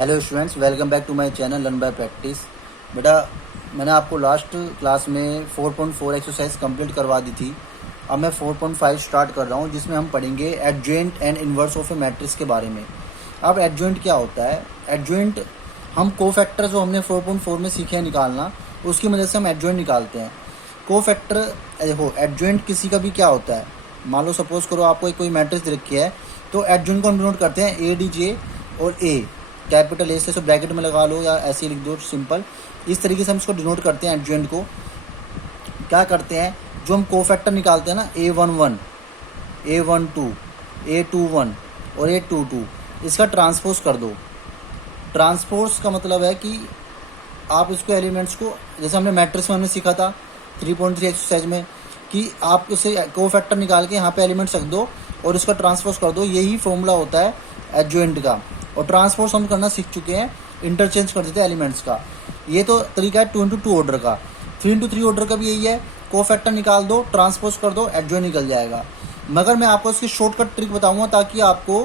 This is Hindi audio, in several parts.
Hello students, welcome back to my channel learn by practice. बेटा, मैंने आपको लास्ट क्लास में 4.4 एक्सरसाइज कंप्लीट करवा दी थी। अब मैं 4.5 स्टार्ट कर रहा हूँ, जिसमें हम पढ़ेंगे adjoint and inverse of a matrix के बारे में। अब एडजॉइंट क्या होता है? एडजॉइंट हम कोफैक्टर जो हमने 4.4 में सीखे हैं निकालना, उसकी मदद से हम एडजॉइंट निकालते हैं। कोफैक्टर देखो, एडजॉइंट किसी का भी क्या होता है, मान लो सपोज करो आपको एक कोई मैट्रिक्स दे रखी है, तो एडजॉइंट को हम डिनोट करते हैं ए डी जे और ए, कैपिटल ए से तो ब्रैकेट में लगा लो या ऐसे ही लिख दो सिंपल। इस तरीके से हम इसको डिनोट करते हैं एडजॉइंट को। क्या करते हैं, जो हम कोफैक्टर निकालते हैं ना, A11, A12, A21 और A22, इसका ट्रांसपोज कर दो। ट्रांसपोज का मतलब है कि आप इसको एलिमेंट्स को, जैसे हमने मैट्रिक्स में हमने सीखा था 3.3 एक्सरसाइज में, कि आप इसे कोफैक्टर निकाल के यहाँ पे एलिमेंट्स रख दो और इसका ट्रांसपोज कर दो। यही फॉर्मूला होता है एडजॉइंट का। और ट्रांसपोज हम करना सीख चुके हैं, इंटरचेंज कर देते हैं एलिमेंट्स का। ये तो तरीका है 2x2 ऑर्डर का। 3x3 ऑर्डर का भी यही है, कोफैक्टर निकाल दो, ट्रांसपोज कर दो, एडजॉइंट निकल जाएगा। मगर मैं आपको इसकी शॉर्टकट ट्रिक बताऊंगा ताकि आपको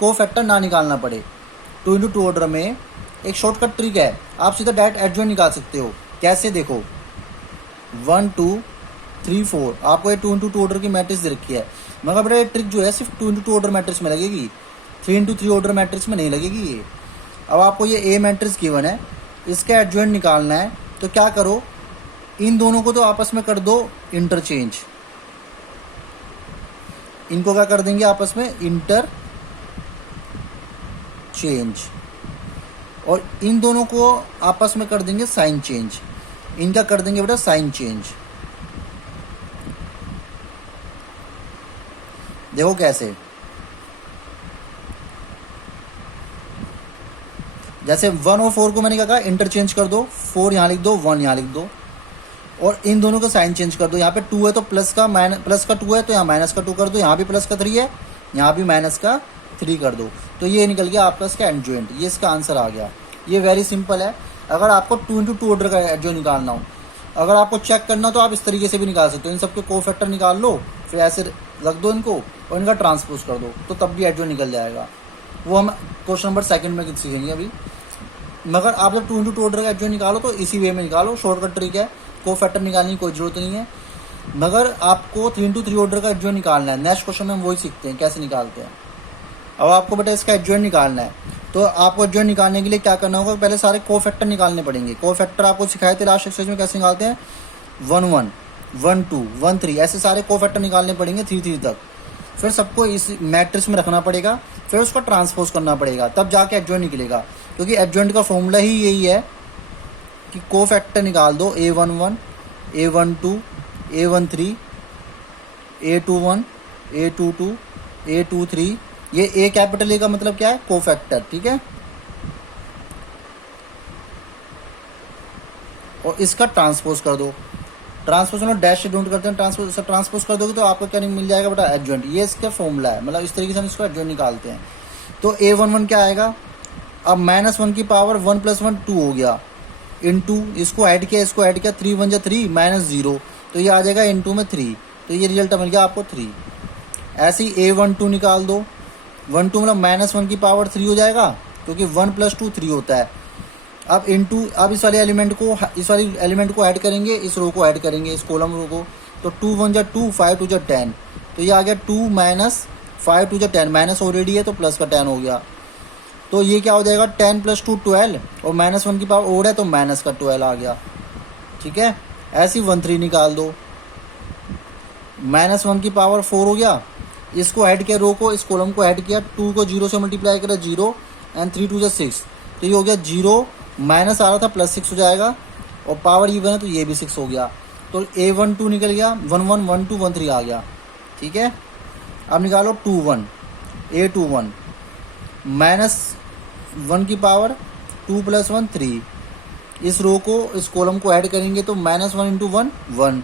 कोफैक्टर ना निकालना पड़े। 2x2 ऑर्डर में एक शॉर्टकट ट्रिक है, आप सीधा डायरेक्ट एडजॉइंट निकाल सकते हो। कैसे, देखो 1 2 3 4, आपको ये 2x2 ऑर्डर की मैट्रिक्स दे रखी है। मगर बेटा ये ट्रिक जो है सिर्फ 2x2 ऑर्डर मैट्रिक्स में लगेगी, 3x3 ऑर्डर मैट्रिक्स में नहीं लगेगी ये। अब आपको ये ए मैट्रिक्स गिवन है, इसका एडजॉइंट निकालना है, तो क्या करो, इन दोनों को तो आपस में कर दो इंटरचेंज। इनको क्या कर देंगे आपस में, इंटरचेंज। और इन दोनों को आपस में कर देंगे साइन चेंज। इनका कर देंगे बेटा साइन चेंज। देखो कैसे, जैसे 1 और 4 को मैंने क्या कहा, इंटरचेंज कर दो। 4 यहाँ लिख दो, 1 यहाँ लिख दो, और इन दोनों का साइन चेंज कर दो। यहाँ पे 2 है तो प्लस का 2 है तो यहाँ माइनस का 2 कर दो। यहाँ भी प्लस का 3 है, यहाँ भी माइनस का 3 कर दो। तो ये निकल गया आपका इसका एडजॉइंट। ये इसका आंसर आ गया। ये वेरी सिंपल है। अगर आपको 2x2 ऑर्डर का एडजॉइंट निकालना हो, अगर आपको चेक करना तो आप इस तरीके से भी निकाल सकते हो। इन सबके कोफैक्टर निकाल लो, फिर ऐसे रख दो इनको और इनका ट्रांसपोज कर दो, तो तब भी एडजॉइंट निकल जाएगा। वो हम क्वेश्चन नंबर 2 में सीखेंगे अभी। मगर आप जब 2x2 ऑर्डर का एडजॉइंट निकालो तो इसी वे में निकालो, शॉर्टकट ट्रिक है। कोफैक्टर निकालने की कोई जरूरत नहीं है। मगर आपको 3x3 ऑर्डर का एडजॉइंट निकालना है। नेक्स्ट क्वेश्चन में हम वही सीखते हैं कैसे निकालते हैं। अब आपको बेटा इसका एडजॉइंट निकालना है, तो आपको एडजॉइंट निकालने के लिए क्या करना होगा, पहले सारे कोफैक्टर निकालने पड़ेंगे। कोफैक्टर आपको सिखाए थे लास्ट एक्सरसाइज में, कैसे निकालते हैं, 1 1 1 2 1 3, ऐसे सारे कोफैक्टर निकालने पड़ेंगे 3 3 तक। फिर सबको इस मैट्रिक्स में रखना पड़ेगा, फिर उसका ट्रांसपोज करना पड़ेगा, तब जाके एडजॉइंट निकलेगा। क्योंकि एडजॉइंट का फॉर्मूला ही यही है कि कोफैक्टर निकाल दो, A11, A12, A13, A21, A22, A23। ये ए कैपिटल ए का मतलब क्या है, कोफैक्टर, ठीक है। और इसका ट्रांसपोज कर दो। ट्रांसपोज में डैश से डोंट करते हैं, ट्रांसपोज कर दोगे तो आपको क्या मिल जाएगा बेटा, एडजॉइंट। ये इसका फॉर्मूला है, मतलब इस तरीके से हम इसको एडजॉइंट निकालते हैं। तो A11 क्या आएगा, अब -1 की पावर 1 + 1 2 हो गया, इनटू इसको ऐड किया, इसको ऐड किया, 3 1 3 -0, तो ये आ जाएगा इनटू में 3, तो ये रिजल्ट मिल गया आपको 3। ऐसे ही A12 निकाल दो। 1 2 मतलब -1 की पावर 3 हो जाएगा, क्योंकि 1 + 2 3 होता है। अब इनटू, अब इस वाले एलिमेंट को ऐड करेंगे, इस रो को ऐड करेंगे, इस कॉलम रो को, तो 2 1 2 5 2 10, तो ये आ गया 2 - 5 2 10, माइनस ऑलरेडी है तो प्लस का 10 हो गया। तो ये क्या हो जाएगा, 10 + 2 12, और -1 की पावर ओड है तो माइनस का 12 आ गया, ठीक है। ऐसे ही 1 3 निकाल दो, -1 की पावर 4 हो गया, इसको ऐड किया, रो को, इस कॉलम को ऐड किया, 2 को 0 से मल्टीप्लाई करा, 0 एंड 3 2 6, तो ये हो गया 0, माइनस आ रहा था +6 हो जाएगा, और पावर इवन है तो ये भी 6 हो गया। तो A12 निकल गया, 1 1 1 2 1 3 आ गया, ठीक है। अब निकालो 2 1, A21, -1 की पावर 2 + 1 3, इस रो को, इस कॉलम को ऐड करेंगे तो -1 × 1 1,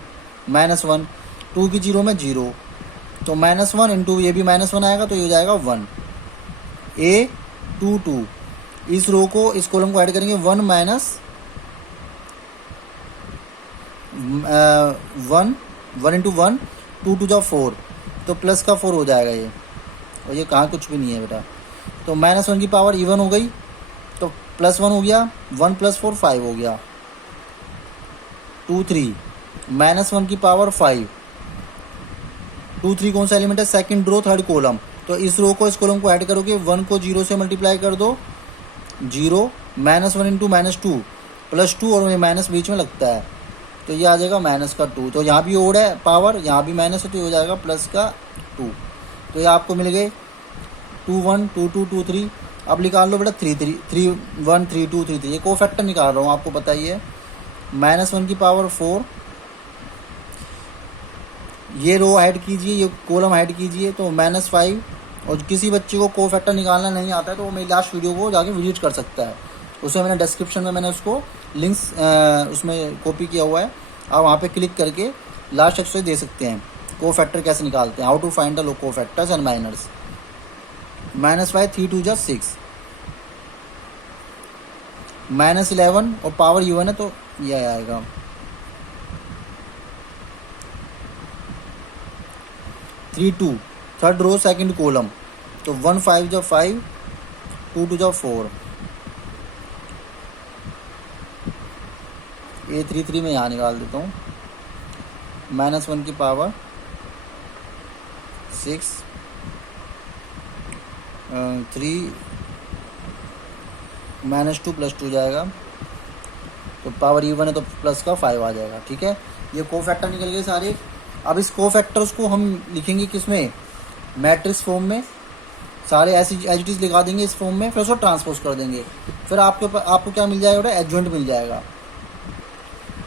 -1, 2 की 0 में 0, तो -1 इंटू ये भी -1 आएगा, तो ये हो जाएगा 1। A22, इस रो को, इस कॉलम को ऐड करेंगे, 1 - 1 1 × 1 2 2 4, तो प्लस का 4 हो जाएगा ये, और ये कहाँ कुछ भी नहीं है बेटा। तो -1 की पावर इवन हो गई, तो +1 हो गया, 1 + 4 5 हो गया, 2 3 -1 की पावर 5, 2 3 कौन सा एलिमेंट है, सेकंड रो थर्ड कॉलम। तो इस रो को इस कॉलम को ऐड करोगे, 1 को 0 से मल्टीप्लाई कर दो, 0 -1 इंटू -2 +2 और ये माइनस बीच में लगता है, तो ये आ जाएगा -2। तो यहाँ भी ओड है पावर, यहाँ भी माइनस है, तो ये हो जाएगा +2। तो ये आपको मिल गए 2 1 2 2 2 3। अब निकाल लो बेटा 3 3 3 1 3 2 3 3, ये कोफैक्टर निकाल रहा हूँ, आपको पता ही है। -1 की पावर 4, ये रो ऐड कीजिए, ये कॉलम ऐड कीजिए, तो -5। और किसी बच्चे को कोफैक्टर निकालना नहीं आता है तो वो मेरी लास्ट वीडियो को जाके विजिट कर सकता है, उसमें मैंने डिस्क्रिप्शन में मैंने उसको लिंक्स उसमें कॉपी किया हुआ है, आप वहाँ पे क्लिक करके लास्ट एक्सरसाइज दे सकते हैं, कोफैक्टर कैसे निकालते हैं, हाउ टू फाइंड द लो कोफैक्टर्स एंड माइनर्स। -5 3 2 जा 6, -11 और पावर U1 है तो यह आएगा। Three 2 third row second column, तो 1 5 जा 5, 2 2 जा 4, ये 3 3 में यहाँ निकाल देता हूँ, -1 की पावर 6, 3 -2 +2 जाएगा, तो पावर E1 है तो प्लस का 5 आ जाएगा। ठीक है, ये कोफैक्टर निकल गए सारे। अब इस कोफैक्टर्स को हम लिखेंगे किस में, मैट्रिक्स फॉर्म में, सारे ऐसी एज इट इज लिखा देंगे इस फॉर्म में, फिर उसको ट्रांसपोज कर देंगे, फिर आपको क्या मिल जाएगा बेटा, एडजॉइंट मिल जाएगा।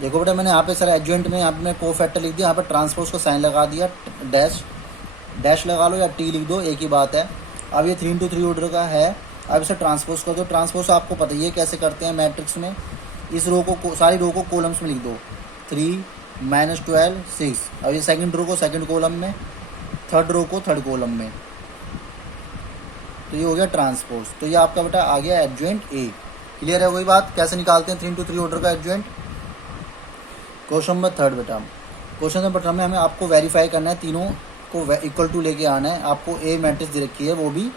देखो बेटा मैंने यहाँ पे सर एडजॉइंट में यहाँ पे मैं कोफैक्टर लिख दिया, यहाँ पे ट्रांसपोज का साइन लगा दिया, डैश लगा लो या टी लिख दो, एक ही बात है। अब ये 3 into 3 ऑर्डर का है, अब इसे ट्रांसपोज कर दो। ट्रांसपोज आपको पता ही है कैसे करते हैं मैट्रिक्स में, इस रो को सारी रो को कॉलम्स में लिख दो, 3 -12 6। अब ये सेकंड रो को सेकंड कॉलम में, थर्ड रो को थर्ड कॉलम में, तो ये हो गया ट्रांसपोज। तो ये आपका बेटा आ गया एडजॉइंट ए। क्लियर है वही बात, कैसे निकालते हैं 3 into 3 ऑर्डर का एडजॉइंट। क्वेश्चन नंबर 3 बेटा, क्वेश्चन नंबर 3 में हमें आपको वेरीफाई करना है, तीनों को इक्वल टू लेके आना है। आपको ए मैट्रिक्स दे रखी है, वो भी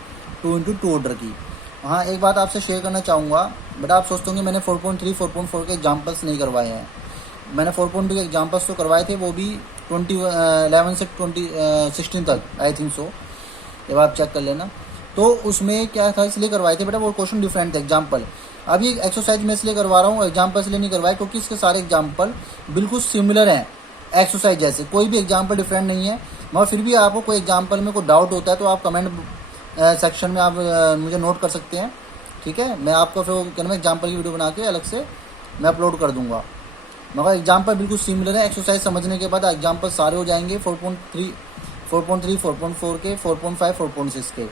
2 into 2 ऑर्डर की। हाँ एक बात आपसे शेयर करना चाहूँगा बेटा, आप सोचते होंगे मैंने 4.3 4.4 के एग्जाम्पल्स नहीं करवाए हैं। मैंने 4.2 के एग्जाम्पल्स तो करवाए थे, वो भी 11 से 16 तक आई थिंक सो, जब आप चेक कर लेना। तो उसमें क्या था इसलिए करवाए थे बेटा, वो क्वेश्चन डिफरेंट थे एग्जाम्पल। अभी एक्सरसाइज में इसलिए करवा रहा हूँ, एग्जाम्पल इसलिए नहीं करवाए क्योंकि इसके सारे एग्जाम्पल बिल्कुल सिमिलर हैं एक्सरसाइज जैसे, कोई भी एग्जाम्पल डिफरेंट नहीं है। मगर फिर भी आपको कोई एग्जाम्पल में कोई डाउट होता है तो आप कमेंट सेक्शन में आप मुझे नोट कर सकते हैं। ठीक है, मैं आपको फिर क्या एग्जाम्पल की वीडियो बना के अलग से मैं अपलोड कर दूंगा। मगर एग्जाम्पल बिल्कुल सिमिलर है, एक्सरसाइज समझने के बाद एग्जाम्पल सारे हो जाएंगे 4.3 4.4 के, 4.5 4.6 के।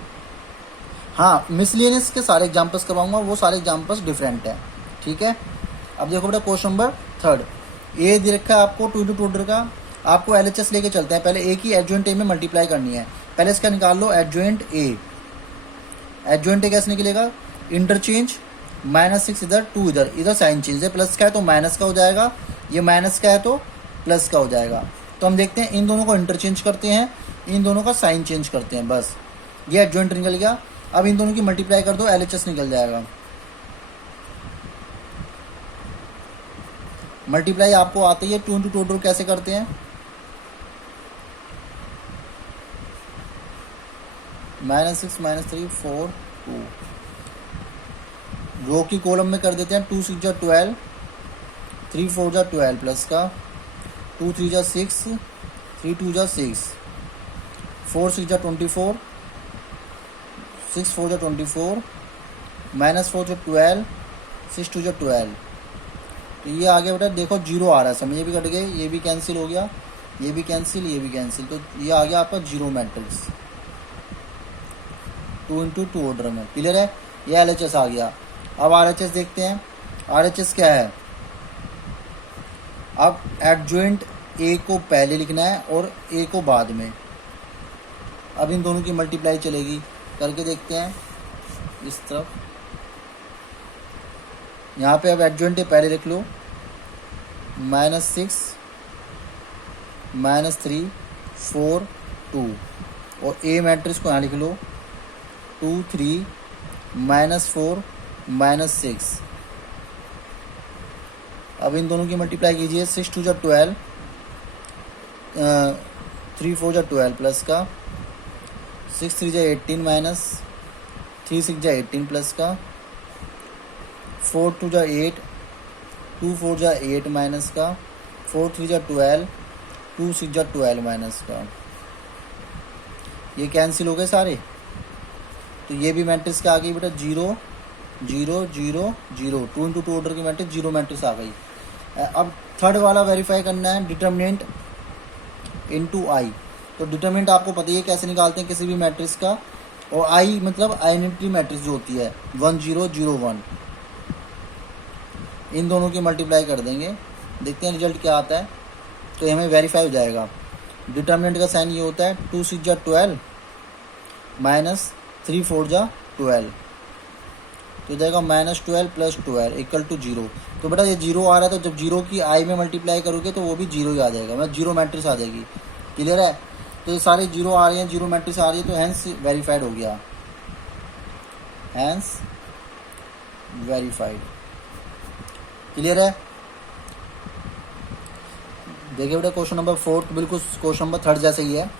हाँ मिसलिनियस के सारे एग्जाम्पल्स करवाऊंगा, वो सारे एग्जाम्पल्स डिफरेंट हैं। ठीक है, अब देखो बेटा क्वेश्चन नंबर 3, ए दे रखा है आपको 2 into 2 ऑर्डर का। आपको LHS लेके चलते हैं, पहले ए की एडजॉइंट ए में मल्टीप्लाई करनी है। पहले इसका निकाल लो एडजॉइंट ए। एडजॉइंट ए कैसे निकलेगा, इंटरचेंज, -6 इधर 2 इधर, इधर साइन चेंज है, प्लस का है तो माइनस का हो जाएगा, ये माइनस का है तो प्लस का हो जाएगा। तो हम देखते हैं इन दोनों को इंटरचेंज करते हैं, इन दोनों का साइन चेंज करते हैं, बस ये एडजॉइंट निकल गया। अब इन दोनों की मल्टीप्लाई कर दो, LHS निकल जाएगा। मल्टीप्लाई आपको आती है 2 into 2 ऑर्डर कैसे करते हैं, -6 -3 4 2, रो की कॉलम में कर देते हैं, 2 6 जा 12, 3 4 जा 12 प्लस का, 2 3 जा 6, 3 2 जा 6, 4 6 जा 24, 6 4 जा 24, -4 जा 12, 6 2 जा 12। तो ये आ गया बेटा, देखो 0 आ रहा है समय, ये भी कट गए, ये भी कैंसिल हो गया, ये भी कैंसिल, ये भी कैंसिल, तो ये आ गया आपका 0 मैट्रिक्स 2 into 2 ऑर्डर में। क्लियर है, ये LHS आ गया। अब RHS देखते हैं, RHS क्या है। अब एडजॉइंट ए को पहले लिखना है और ए को बाद में। अब इन दोनों की मल्टीप्लाई चलेगी, करके देखते हैं इस तरफ। यहाँ पे अब एडजॉइंट ए पहले लिख लो, -6 -3 4 2, और ए मैट्रिक्स को यहाँ लिख लो 2 3 -4 -6। अब इन दोनों की मल्टीप्लाई कीजिए, 6 2 जा 12, 3 4 जा 12 प्लस का, 6 3 जा 18 माइनस 3 6 जा 18 प्लस का, 4 2 जा 8, 2 4 जा 8 माइनस का, 4 3 जा 12, 2 6 जा 12 माइनस का। ये कैंसिल हो गए सारे, तो ये भी मैट्रिक्स का आ गई बेटा 0 0 0 0। 2 इंटू 2 ऑर्डर की मैट्रिक्स 0 मैट्रिक्स आ गई। अब थर्ड वाला वेरीफाई करना है, डिटर्मिनेंट इनटू आई। तो डिटर्मिनेंट आपको पता ही है कैसे निकालते हैं किसी भी मैट्रिक्स का, और आई मतलब आइडेंटिटी मैट्रिक्स जो होती है 1 0 0 1। इन दोनों की मल्टीप्लाई कर देंगे, देखते हैं रिजल्ट क्या आता है, तो हमें वेरीफाई हो जाएगा। डिटर्मिनेंट का साइन ये होता है 2 6 जा 12 माइनस 3 4 जा 12, तो जाएगा -12 प्लस 12 इक्वल टू 0। तो बेटा ये 0 आ रहा है, तो जब 0 की आई में मल्टीप्लाई करोगे तो वो भी 0 ही आ जाएगा, मतलब 0 मैट्रिक्स आ जाएगी। क्लियर है? तो ये सारे 0 आ रहे हैं, 0 मैट्रिक्स आ रही है, तो हैंस वेरीफाइड हो गया, हैंस वेरीफाइड। क्लियर है? देखिए बेटा क्वेश्चन नंबर 4 बिल्कुल क्वेश्चन नंबर 3 जैसे ही है,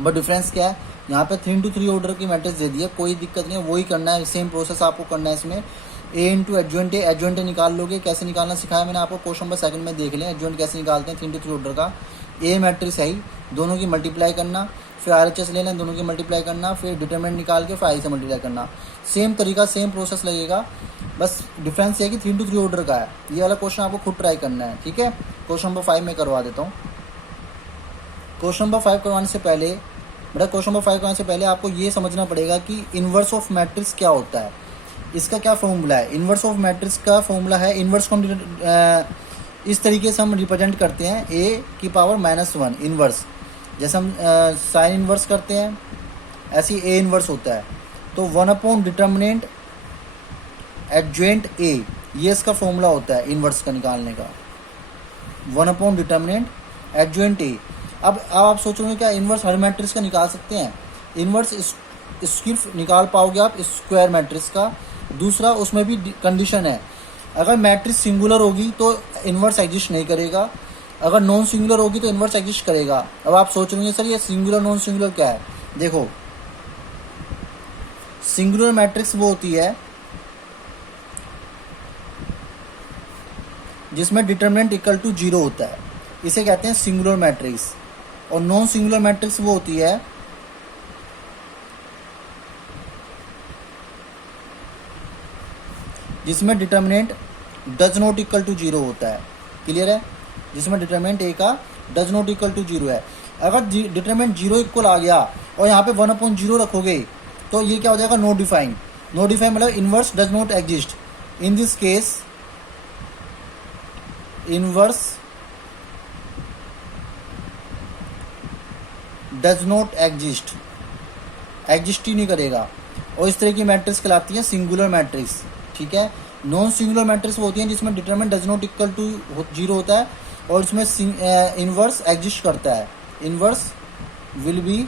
बट डिफरेंस क्या है, यहाँ पे 3 into 3 ऑर्डर की मैट्रिक्स दे दी है, कोई दिक्कत नहीं है, वही करना है, सेम प्रोसेस आपको करना है इसमें। ए इंटू एडजॉइंट ए, एडजॉइंट निकाल लोगे, कैसे निकालना सिखाया मैंने आपको, क्वेश्चन नंबर 2 में देख लें एडजॉइंट कैसे निकालते हैं 3 into 3 ऑर्डर का। ए मैट्रिक्स है ही, दोनों की मल्टीप्लाई करना, फिर RHS लेना, दोनों की मल्टीप्लाई करना, फिर डिटरमिनेंट निकाल के फिर आई से मल्टीप्लाई करना। सेम तरीका, सेम प्रोसेस लगेगा, बस डिफरेंस ये है कि 3 into 3 ऑर्डर का है। ये वाला क्वेश्चन आपको खुद ट्राई करना है, ठीक है। क्वेश्चन नंबर 5 में करवा देता हूँ। क्वेश्चन नंबर 5 करवाने से पहले बेटा, क्वेश्चन नंबर 5 करवाने से पहले आपको ये समझना पड़ेगा कि इन्वर्स ऑफ मैट्रिक्स क्या होता है, इसका क्या फॉर्मूला है। इन्वर्स ऑफ मैट्रिक्स का फॉर्मूला है, इन्वर्स को इस तरीके से हम रिप्रेजेंट करते हैं, a की पावर -1 इन्वर्स। जैसे हम साइन इन्वर्स करते हैं, ऐसे ही a इन्वर्स होता है। तो 1 डिटर्मिनेंट एडजॉइंट a, ये इसका फॉर्मूला होता है इन्वर्स का निकालने का, 1 डिटर्मिनेंट एडजॉइंट a। अब आप सोचोगे क्या इन्वर्स हर मैट्रिक्स का निकाल सकते हैं? इन्वर्स सिर्फ निकाल पाओगे आप स्क्वायर मैट्रिक्स का। दूसरा, उसमें भी कंडीशन है, अगर मैट्रिक्स सिंगुलर होगी तो इन्वर्स एग्जिस्ट नहीं करेगा, अगर नॉन सिंगुलर होगी तो इन्वर्स एग्जिस्ट करेगा। अब आप सोच रहे हैं सर ये सिंगुलर नॉन सिंगुलर क्या है? देखो, सिंगुलर मैट्रिक्स वो होती है जिसमें डिटर्मिनेंट इक्वल टू 0 होता है, इसे कहते हैं सिंगुलर मैट्रिक्स। और नॉन सिंगुलर मैट्रिक्स वो होती है जिसमें determinant does not equal to 0 होता है। क्लियर है? जिसमें डिटर्मिनेंट ए का डज नॉट इक्वल टू 0 है। अगर डिटर्मिनेंट 0 इक्वल आ गया और यहाँ पे 1/0 रखोगे तो ये क्या हो जाएगा? No define. नो डिफाइन मतलब inverse does not exist. In this case inverse does not exist, exist ही नहीं करेगा। और इस तरह की मैट्रिक्स कहलाती है सिंगुलर मैट्रिक्स, ठीक है। नॉन सिंगुलर मैट्रिक्स वो होती है जिसमें determinant does not equal to 0 होता है और इसमें इनवर्स एग्जिस्ट करता है, inverse will be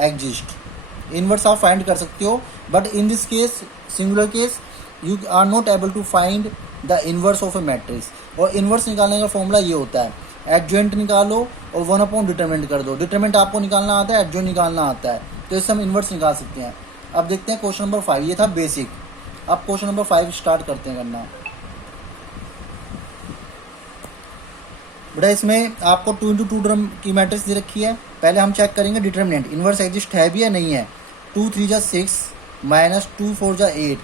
exist. Inverse आप फाइंड कर सकते हो, but in this case singular case you are not able to find the inverse of a matrix. और इनवर्स निकालने का फॉर्मूला ये होता है, एडजॉइंट निकालो और 1 डिटरमिनेंट कर दो। डिटरमिनेंट आपको निकालना आता है, एडजॉइंट निकालना आता है, तो इससे हम इनवर्स निकाल सकते हैं। अब देखते हैं क्वेश्चन नंबर 5, ये था बेसिक। अब क्वेश्चन नंबर 5 स्टार्ट करते हैं करना। बेटा इसमें आपको 2 into 2 ड्रम की मैट्रिक्स दे रखी है। पहले हम चेक करेंगे डिटरमिनेंट इनवर्स एग्जिस्ट है भी या नहीं है। 2 3 जा 6 माइनस 2 4 जा 8,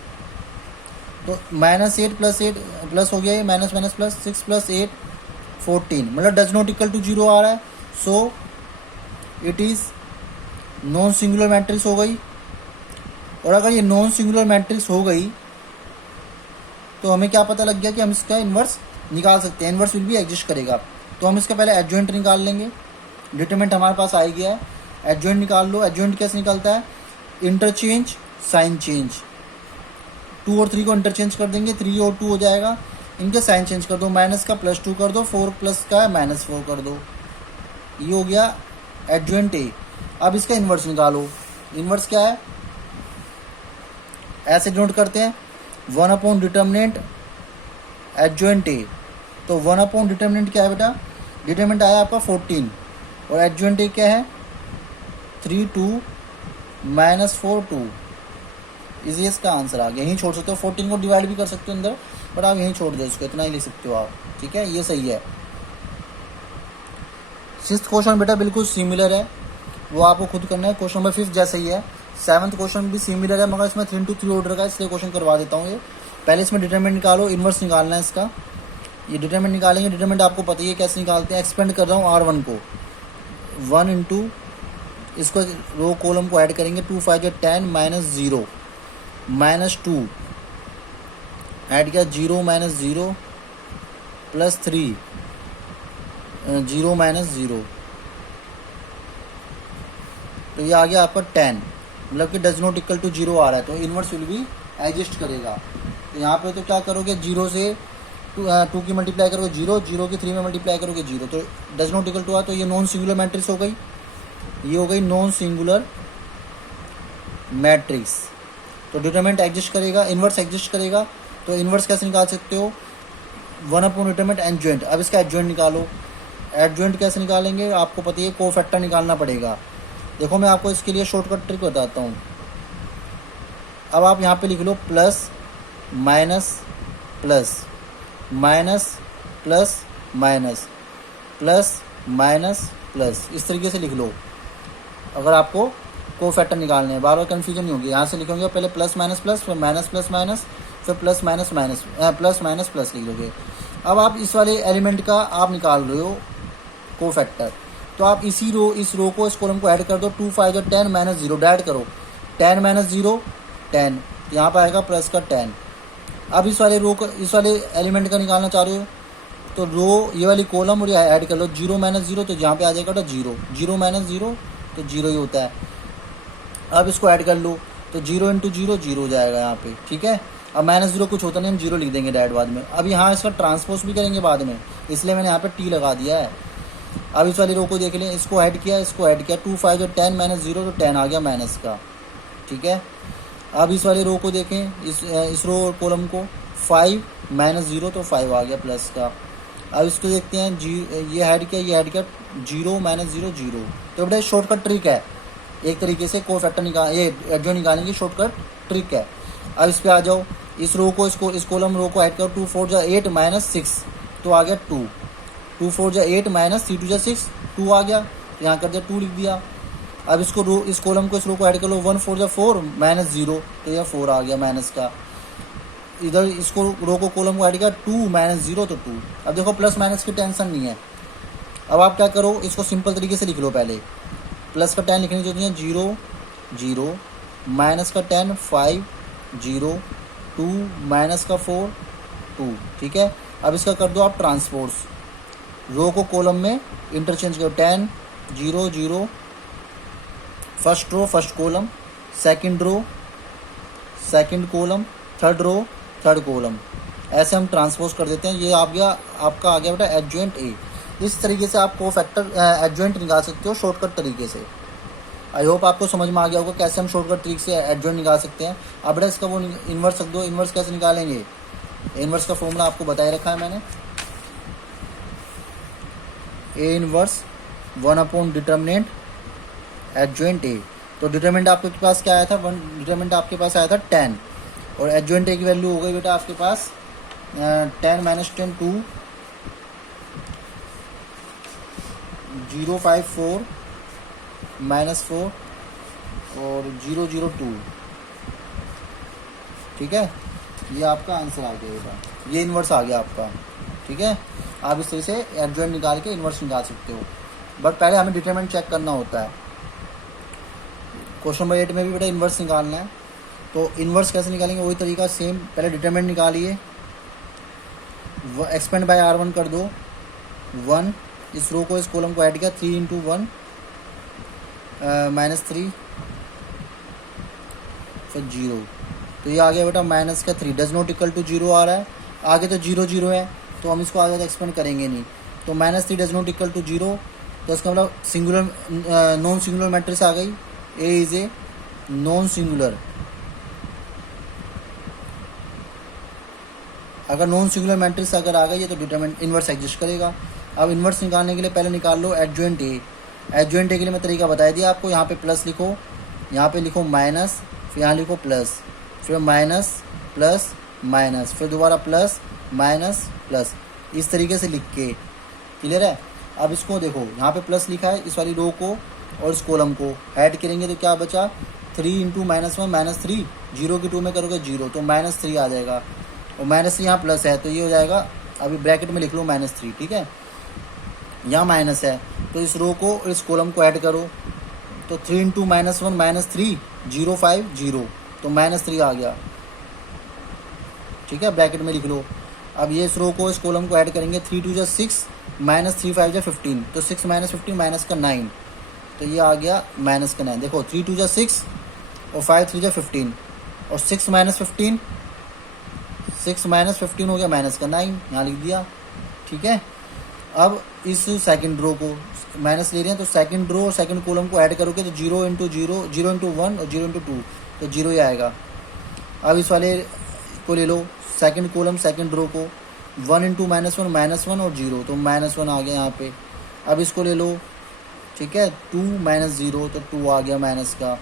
तो -8 प्लस 8 प्लस हो गया, ये माइनस माइनस प्लस 6 प्लस 8 14, मतलब डज नॉट इक्वल टू 0 आ रहा है। So it is non singular matrix हो गई। और अगर ये नॉन सिंगुलर मैट्रिक्स हो गई तो हमें क्या पता लग गया कि हम इसका इन्वर्स निकाल सकते हैं, इन्वर्स विल भी एग्जिस्ट करेगा। तो हम इसका पहले एडजॉइंट निकाल लेंगे। डिटरमिनेंट हमारे पास आ गया है, एडजॉइंट निकाल लो। एडजॉइंट कैसे निकलता है? इंटरचेंज साइन चेंज, 2 और 3 को इंटरचेंज कर देंगे, 3 और 2 हो जाएगा, इनके साइन चेंज कर दो, माइनस का +2 कर दो, 4 प्लस का -4 कर दो, ये हो गया एडजॉइंट ए। अब इसका इन्वर्स निकालो। इन्वर्स क्या है? ऐसे डिनोट करते हैं 1 अपॉन डिटर्मिनेंट एडजॉइंट ए। तो 1 अपॉन डिटर्मिनेंट क्या है बेटा, डिटर्मिनेंट आया आपका 14 और एडजॉइंट ए क्या है 3 2 -4 2। इसी इसका आंसर आ गया। यहीं छोड़ सकते हो, 14 को डिवाइड भी कर सकते हो अंदर, बट आप यहीं छोड़ दो इसको, इतना ही लिख सकते हो आप। ठीक है, ये सही है। 6th क्वेश्चन बेटा बिल्कुल सिमिलर है, वो आपको खुद करना है। क्वेश्चन नंबर 5 जैसा ही है। 7th क्वेश्चन भी सिमिलर है, मगर इसमें 3 to 3 ऑर्डर का है, इसलिए क्वेश्चन करवा देता हूँ ये। पहले इसमें डिटरमिनेंट निकालो, इन्वर्स निकालना है इसका। ये डिटरमिनेंट निकालेंगे, डिटरमिनेंट आपको पता ही है कैसे निकालते हैं। एक्सपेंड कर रहा हूँ R1 को 1 इंटू इसको रो कॉलम को ऐड करेंगे 2 5 10 -0 -2 ऐड किया 0 -0 +3 0 -0, तो ये आ गया आपका 10, मतलब कि डज नॉट इक्वल टू 0 आ रहा है, तो इन्वर्स विल भी एडजस्ट करेगा। तो यहाँ पे तो क्या करोगे 0 से 2 की मल्टीप्लाई करोगे 0, 0 की 3 में मल्टीप्लाई करोगे 0, तो डज नॉट इक्वल टू आ, तो ये नॉन सिंगुलर मैट्रिक्स हो गई। ये हो गई नॉन सिंगुलर मैट्रिक्स। तो डिटरमिनेंट एडजस्ट करेगा, इन्वर्स एडजस्ट करेगा। तो इन्वर्स कैसे निकाल सकते हो 1 अपॉन डिटरमिनेंट एडजॉइंट। अब इसका एडजॉइंट निकालो। एडजॉइंट कैसे निकालेंगे आपको पता है, कोफैक्टर निकालना पड़ेगा। देखो मैं आपको इसके लिए शॉर्टकट ट्रिक बताता हूँ। अब आप यहाँ पे लिख लो plus minus plus minus plus minus plus minus plus, इस तरीके से लिख लो। अगर आपको कोफैक्टर निकालने हैं, बार बार कन्फ्यूजन नहीं होगी। यहाँ से लिखोगे पहले प्लस माइनस प्लस, फिर माइनस प्लस माइनस, फिर plus minus minus plus minus plus लिख लोगे। अब आप इस वाले एलिमेंट का आप निकाल रहे हो कोफैक्टर, तो आप इस रो को इस कॉलम को ऐड कर दो। 2 5 10 -0 ऐड करो 10 -0 10, यहाँ पर आएगा प्लस का 10। अब इस वाले एलिमेंट का निकालना चाह रहे हो, तो रो ये वाली कॉलम और ये ऐड कर लो 0 -0, तो यहाँ पे आ जाएगा तो 0 0 -0 तो 0 ही होता है। अब इसको ऐड कर लो तो 0 इंटू 0 0 हो जाएगा यहाँ पे। ठीक है, अब -0 कुछ होता नहीं, हम 0 लिख देंगे डायरेक्ट बाद में। अब यहाँ इसका ट्रांसपोज भी करेंगे बाद में, इसलिए मैंने यहाँ पे टी लगा दिया है। अब इस वाली रो को देख लें, इसको ऐड किया 2 5 10 -0, तो 10 आ गया माइनस का। ठीक है, अब इस वाली रो को देखें, इस रो और कॉलम को 5 -0, तो 5 आ गया प्लस का। अब इसको देखते हैं ये ऐड किया 0 -0 0। तो बेटा शॉर्टकट ट्रिक है, एक तरीके से कोफैक्टर ये एडजॉइंट निकालने की शॉर्टकट ट्रिक है। अब इस पे आ जाओ, इस रो को इस कॉलम रो को ऐड करो 2 4 8 -6, तो आ गया 2 2 4 8 -3 2 6 2 आ गया, तो यहाँ कर दिया 2 लिख दिया। अब इसको इस कॉलम को इस रो को ऐड कर लो 1 4 4 -0, तो यह 4 आ गया माइनस का। इधर इसको रो को कॉलम को ऐड किया 2 -0, तो 2। अब देखो प्लस माइनस की टेंशन नहीं है। अब आप क्या करो, इसको सिंपल तरीके से लिख लो। पहले प्लस का 10 लिखने की जरूरत है, 0 0 माइनस का 10 5 0 2 माइनस का 4 2। ठीक है, अब इसका कर दो आप ट्रांसपोर्स, रो को कॉलम में इंटरचेंज करो 10 0 0, first row first column, second row second column, third row third column, ऐसे हम ट्रांसपोज कर देते हैं। ये आपका आ गया बेटा एडजॉइंट ए। इस तरीके से आप कोफैक्टर एडजॉइंट निकाल सकते हो शॉर्टकट तरीके से। आई होप आपको समझ में आ गया होगा कैसे हम शॉर्टकट ट्रिक से एडजॉइंट निकाल सकते हैं। अब बेटा इसका वो इन्वर्स रख दो। इन्वर्स कैसे निकालेंगे, इन्वर्स का फॉर्मूला आपको बताए रखा है मैंने। A inverse 1 upon determinant adjoint a. तो डिटर्मिनेंट आपके पास क्या आया था, डिटर्मिनेंट आपके पास आया था 10, और एडजॉइंट ए की वैल्यू हो गई बेटा आपके पास 10 - 10 2 0 5 4 -4 और 0 0 2। ठीक है, ये आपका आंसर आ गया बेटा, ये इन्वर्स आ गया आपका। ठीक है, आप इस तरह से एडजॉइंट निकाल के इन्वर्स निकाल सकते हो, बट पहले हमें डिटरमिनेंट चेक करना होता है। क्वेश्चन नंबर 8 में भी बेटा इन्वर्स निकालना है। तो इन्वर्स कैसे निकालेंगे, वही तरीका सेम। पहले डिटरमिनेंट निकालिए, एक्सपेंड बाय R1 कर दो 1, इस रो को इस कॉलम को ऐड किया 3 इंटू 1 -3 फिर 0, तो ये आ गया बेटा माइनस का 3। डज नॉट इक्वल टू 0 आ रहा है, आगे तो 0 0 है, तो हम इसको आगे एक्सपेंड करेंगे नहीं। तो -3 डज नॉट इक्वल टू 0, तो इसका मतलब सिंगुलर नॉन सिंगुलर मैट्रिक्स आ गई। ए इज ए नॉन सिंगुलर अगर नॉन सिंगुलर मैट्रिक्स अगर आ गई है तो डिटरमिनेंट इन्वर्स एग्जिस्ट करेगा। अब इन्वर्स निकालने के लिए पहले निकाल लो एडजॉइंट ए। एडजॉइंट ए के लिए मैं तरीका बता दिया आपको। यहाँ पे प्लस लिखो, यहाँ पे लिखो माइनस, फिर यहाँ लिखो प्लस, फिर माइनस प्लस माइनस, फिर दोबारा प्लस माइनस प्लस, इस तरीके से लिख के। क्लियर है। अब इसको देखो, यहाँ पे प्लस लिखा है, इस वाली रो को और इस कॉलम को ऐड करेंगे तो क्या बचा, 3 इंटू -1 -3, 0 की 2 में करोगे 0 तो -3 आ जाएगा, और -3 यहाँ प्लस है तो ये हो जाएगा, अभी ब्रैकेट में लिख लो -3। ठीक है, यहाँ माइनस है तो इस रो को और इस कॉलम को ऐड करो, तो 3 इंटू -1 -3, 0 5 0, तो -3 आ गया। ठीक है, ब्रैकेट में लिख लो। अब ये इस रो को इस कॉलम को ऐड करेंगे, 3 2 जा 6, -3 5 जा 15, तो 6 - 15 माइनस का 9, तो ये आ गया माइनस का 9। देखो 3 2 जा 6 और 5 3 जा 15, और 6 - 15, 6 - 15 हो गया माइनस का 9, यहाँ लिख दिया। ठीक है, अब इस सेकंड रो को माइनस ले रहे हैं तो सेकंड रो और सेकंड कॉलम को ऐड करोगे तो 0 इंटू 0, 0 इंटू 1 और 0 इंटू 2, तो 0 ही आएगा। अब इस वाले को ले लो, सेकंड कॉलम सेकंड रो को, 1 इंटू -1 और 0, तो -1 आ गया यहाँ पे। अब इसको ले लो, ठीक है, 2 - 0 तो 2 आ गया माइनस का।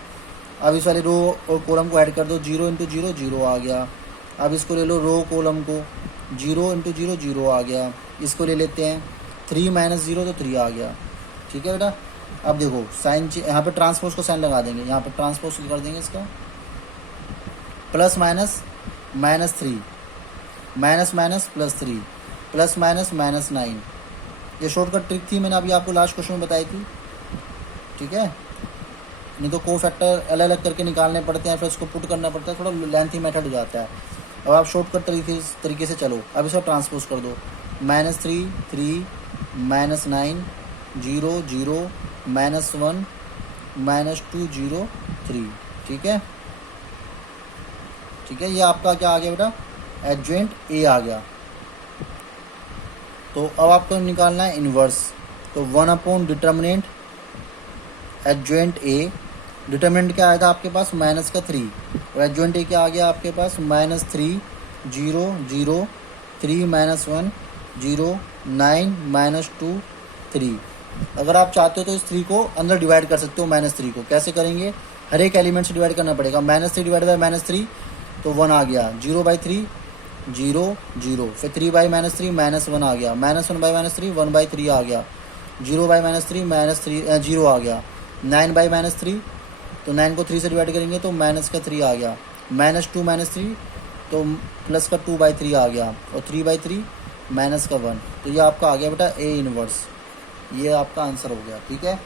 अब इस वाले रो और कॉलम को ऐड कर दो, 0 इंटू 0 0 आ गया। अब इसको ले लो रो कॉलम को, 0 इंटू 0 0 आ गया। इसको ले लेते हैं 3 - 0 तो 3 आ गया। ठीक है बेटा, अब देखो साइन, यहाँ पे ट्रांसपोज को साइन लगा देंगे, यहाँ पे ट्रांसपोज कर देंगे इसका, plus minus -3, minus minus +3, plus minus -9। ये शॉर्टकट ट्रिक थी, मैंने अभी आपको लास्ट क्वेश्चन में बताई थी। ठीक है, नहीं तो को फैक्टर अलग अलग करके निकालने पड़ते हैं, फिर उसको पुट करना पड़ता है, थोड़ा लेंथी मेथड हो जाता है। अब आप शॉर्टकट तरीके से चलो। अब इसको ट्रांसपोज कर दो, -3 3, -9 0 0, -1 -2 0 3। ठीक है, ठीक है, ये आपका क्या आ गया बेटा, एडजॉइंट ए आ गया। तो अब आपको निकालना है इन्वर्स, तो 1 डिटर्मिनेंट एडजॉइंट ए। डिटर्मिनेंट क्या आया था आपके पास, -3, और एडजॉइंट ए क्या आ गया आपके पास, -3 0 0, 3 -1 0, 9 -2 3। अगर आप चाहते हो तो इस 3 को अंदर डिवाइड कर सकते हो, -3 को। कैसे करेंगे, हर एक एलिमेंट से डिवाइड करना पड़ेगा। -3 डिवाइड बाय -3 तो 1 आ गया, 0/3 0 0, फिर 3/-3 -1 आ गया, -1/-3 1/3 आ गया, 0/-3 -3 0 आ गया, 9/-3 तो 9 को 3 से डिवाइड करेंगे तो -3 आ गया, -2/-3 तो +2/3 आ गया, और 3/3 -1। तो ये आपका आ गया बेटा ए इनवर्स, ये आपका आंसर हो गया। ठीक है,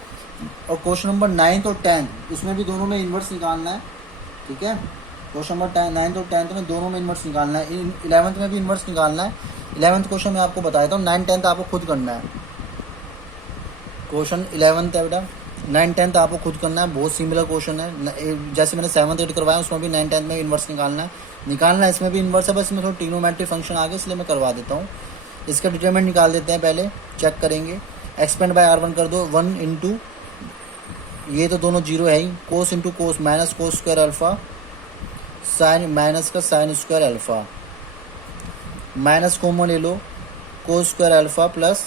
और क्वेश्चन नंबर 9 और 10 इसमें भी दोनों में इनवर्स निकालना है। ठीक है, क्वेश्चन नंबर 9 और 10 में दोनों में इनवर्स निकालना है, 11th में भी इनवर्स निकालना है। 11th क्वेश्चन मैं आपको बताया था, 9 10 आपको खुद करना है। क्वेश्चन 11th है बेटा, 9 10 आपको खुद करना है, बहुत सिमिलर क्वेश्चन है। जैसे मैंने 7th 8th करवाया उसमें भी 9 10 में इनवर्स निकालना है, इसमें भी इनवर्स है, बस इसमें थोड़ा ट्रिग्नोमेट्रिक फंक्शन आ गया इसलिए मैं करवा देता हूँ। इसका डिटरमिनेंट निकाल देते हैं, पहले चेक करेंगे। एक्सपेंड बाय R1 कर दो, 1 इंटू, ये तो दोनों 0 है ही, cos into cos minus cos square alpha, sine minus का sine square alpha, minus common ले लो, cos square alpha plus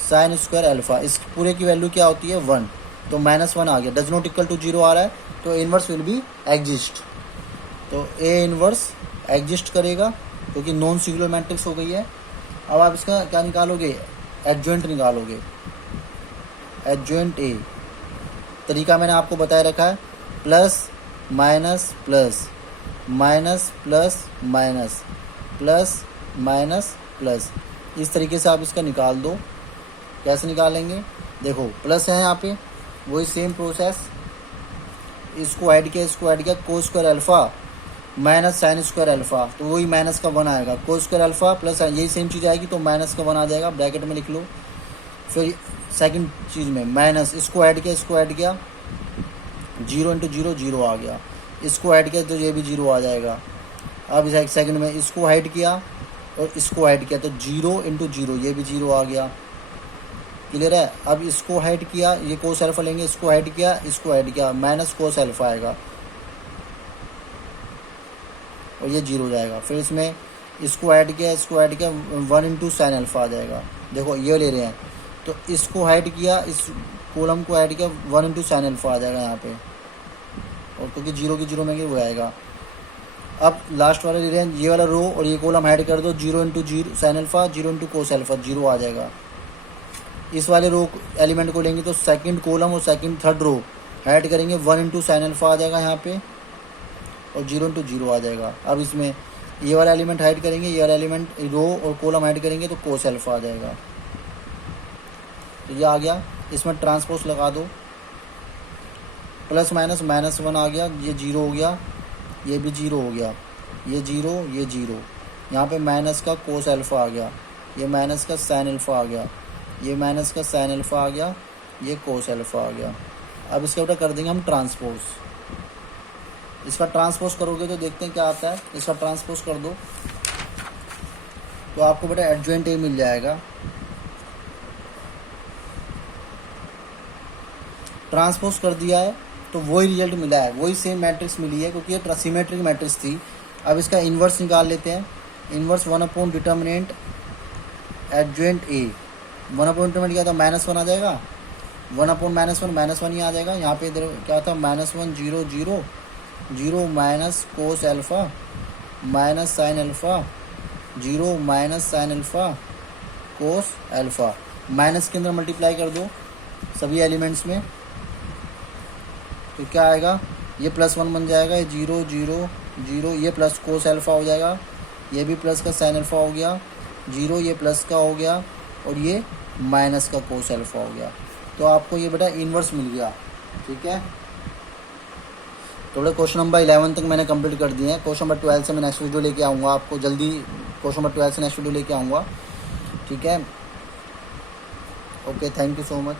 sine square alpha. इस पूरे की वैल्यू क्या होती है, 1, तो -1 आ गया। डज नॉट इक्वल टू 0 आ रहा है तो इनवर्स विल बी एग्जिस्ट, तो ए इनवर्स एग्जिस्ट करेगा क्योंकि नॉन सिंगुलर मैट्रिक्स हो गई है। अब आप इसका क्या निकालोगे, एडजॉइंट निकालोगे, एडजॉइंट ए। तरीका मैंने आपको बताया रखा है, plus minus plus, minus plus minus, plus minus plus, इस तरीके से आप इसका निकाल दो। कैसे निकालेंगे, देखो प्लस है यहाँ पे, वही सेम प्रोसेस, इसको ऐड किया, कोस square alpha minus sign square alpha, तो वही माइनस का 1 आएगा, कोस स्क्वायर अल्फा प्लस यही सेम चीज़ आएगी तो माइनस का 1 आ जाएगा, ब्रैकेट में लिख लो। फिर सेकंड चीज़ में माइनस, इसको ऐड किया, 0 इंटू 0 0 आ गया, इसको ऐड किया तो ये भी 0 आ जाएगा। अब इस सेकंड में इसको ऐड किया और इसको ऐड किया तो 0 इंटू 0, ये भी 0 आ गया। क्लियर है, अब इसको ऐड किया, ये कोस अल्फा लेंगे, इसको ऐड किया, माइनस कोस अल्फा आएगा और ये 0 हो जाएगा। फिर इसमें इसको ऐड किया 1 इंटू साइन अल्फा आ जाएगा। देखो ये ले रहे हैं, तो इसको ऐड किया, इस कॉलम को ऐड किया 1 इंटू साइन अल्फा आ जाएगा यहाँ पे, और क्योंकि जीरो की जीरो में वो आएगा। अब लास्ट वाले ले रहे हैं, ये वाला रो और ये कॉलम ऐड कर दो, 0 into zero sine alpha, 0 into cos alpha, 0 आ जाएगा। इस वाले रो एलिमेंट को लेंगे तो सेकंड कॉलम और सेकंड थर्ड रो ऐड करेंगे, 1 इंटू साइन अल्फा आ जाएगा यहाँ पे, और 0 इंटू जीरो आ जाएगा। अब इसमें ये वाला एलिमेंट ऐड करेंगे, ये वाला एलिमेंट रो और कॉलम ऐड करेंगे तो कोस अल्फा आ जाएगा। तो ये आ गया। इसमें ट्रांसपोज लगा दो, प्लस माइनस -1 आ गया, ये 0 हो गया, ये भी 0 हो गया, ये 0 ये 0, यहाँ पे माइनस का कोस अल्फा आ गया, ये माइनस का साइन अल्फा आ गया, ये माइनस का साइन अल्फा आ गया, ये कोस अल्फा आ गया। अब इसका बेटा कर देंगे हम ट्रांसपोज। इसका ट्रांसपोज करोगे तो देखते हैं क्या आता है। इसका ट्रांसपोज कर दो तो आपको बेटा एडजॉइंट ए मिल जाएगा। ट्रांसपोज कर दिया है तो वही रिजल्ट मिला है, वही सेम मैट्रिक्स मिली है, क्योंकि ये सिमेट्रिक मैट्रिक्स थी। अब इसका इन्वर्स निकाल लेते हैं। इन्वर्स 1 अपॉन डिटर्मिनेंट एडजॉइंट ए, 1 अपॉन डिटर्मिनेंट क्या था, -1 आ जाएगा, 1 अपॉन -1 ही आ जाएगा। यहाँ पे इधर क्या था, -1 0 0 0 minus cos alpha minus sine alpha, 0 minus sine alpha cos alpha. Minus के अंदर मल्टीप्लाई कर दो सभी एलिमेंट्स में, तो क्या आएगा, ये +1 बन जाएगा, ये 0 0 0, ये प्लस कोस अल्फा हो जाएगा, ये भी प्लस का साइन अल्फा हो गया, 0 ये प्लस का हो गया, और ये माइनस का कोस अल्फा हो गया। तो आपको ये बेटा इन्वर्स मिल गया। ठीक है, तो बेटा क्वेश्चन नंबर 11 तक मैंने कंप्लीट कर दिए हैं। क्वेश्चन नंबर 12 से मैं नेक्स्ट वीडियो लेके आऊँगा, आपको जल्दी क्वेश्चन नंबर 12 से नेक्स्ट वीडियो लेके आऊँगा। ठीक है, okay, thank you so much.